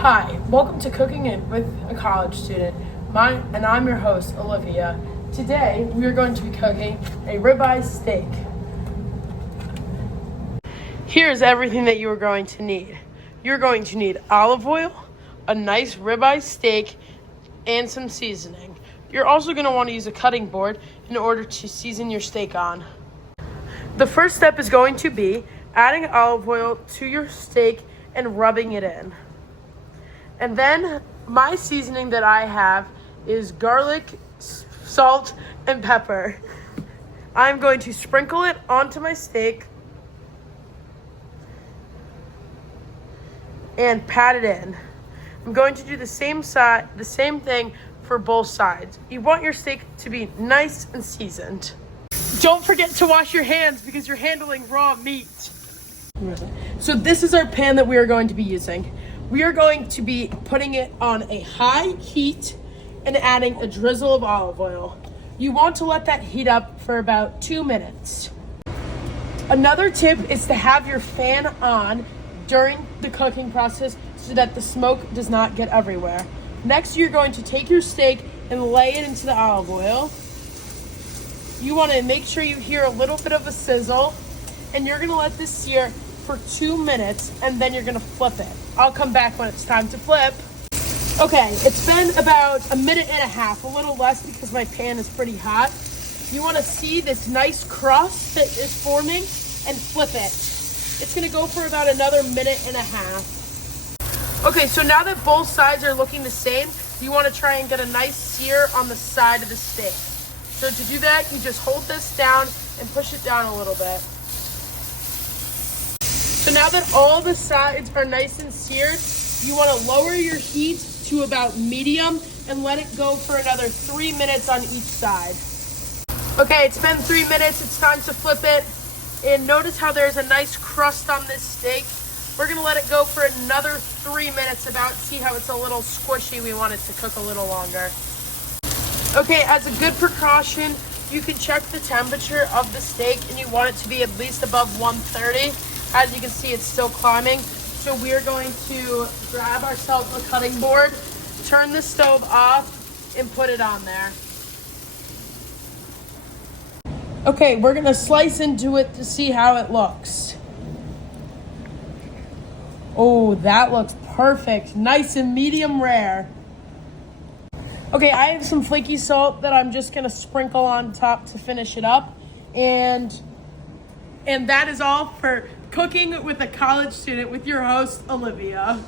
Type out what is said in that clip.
Hi, welcome to Cooking It with a College Student. I'm your host, Olivia. Today, we are going to be cooking a ribeye steak. Here's everything that you are going to need. You're going to need olive oil, a nice ribeye steak, and some seasoning. You're also going to want to use a cutting board in order to season your steak on. The first step is going to be adding olive oil to your steak and rubbing it in. And then my seasoning that I have is garlic, salt, and pepper. I'm going to sprinkle it onto my steak and pat it in. I'm going to do the same thing for both sides. You want your steak to be nice and seasoned. Don't forget to wash your hands because you're handling raw meat. So this is our pan that we are going to be using. We are going to be putting it on a high heat and adding a drizzle of olive oil. You want to let that heat up for about 2 minutes. Another tip is to have your fan on during the cooking process so that the smoke does not get everywhere. Next, you're going to take your steak and lay it into the olive oil. You want to make sure you hear a little bit of a sizzle, and you're going to let this sear for 2 minutes, and then you're going to flip it. I'll come back when it's time to flip. Okay, it's been about a minute and a half, a little less because my pan is pretty hot. You want to see this nice crust that is forming and flip it. It's going to go for about another minute and a half. Okay, so now that both sides are looking the same, you want to try and get a nice sear on the side of the steak. So to do that, you just hold this down and push it down a little bit. So now that all the sides are nice and seared, you want to lower your heat to about medium and let it go for another 3 minutes on each side. Okay, it's been 3 minutes. It's time to flip it. And notice how there's a nice crust on this steak. We're going to let it go for another 3 minutes about. See how it's a little squishy. We want it to cook a little longer. Okay, as a good precaution, you can check the temperature of the steak, and you want it to be at least above 130. As you can see, it's still climbing. So we're going to grab ourselves a cutting board, turn the stove off, and put it on there. Okay, we're gonna slice into it to see how it looks. Oh, that looks perfect. Nice and medium rare. Okay, I have some flaky salt that I'm just gonna sprinkle on top to finish it up. And that is all for Cooking with a College Student with your host, Olivia.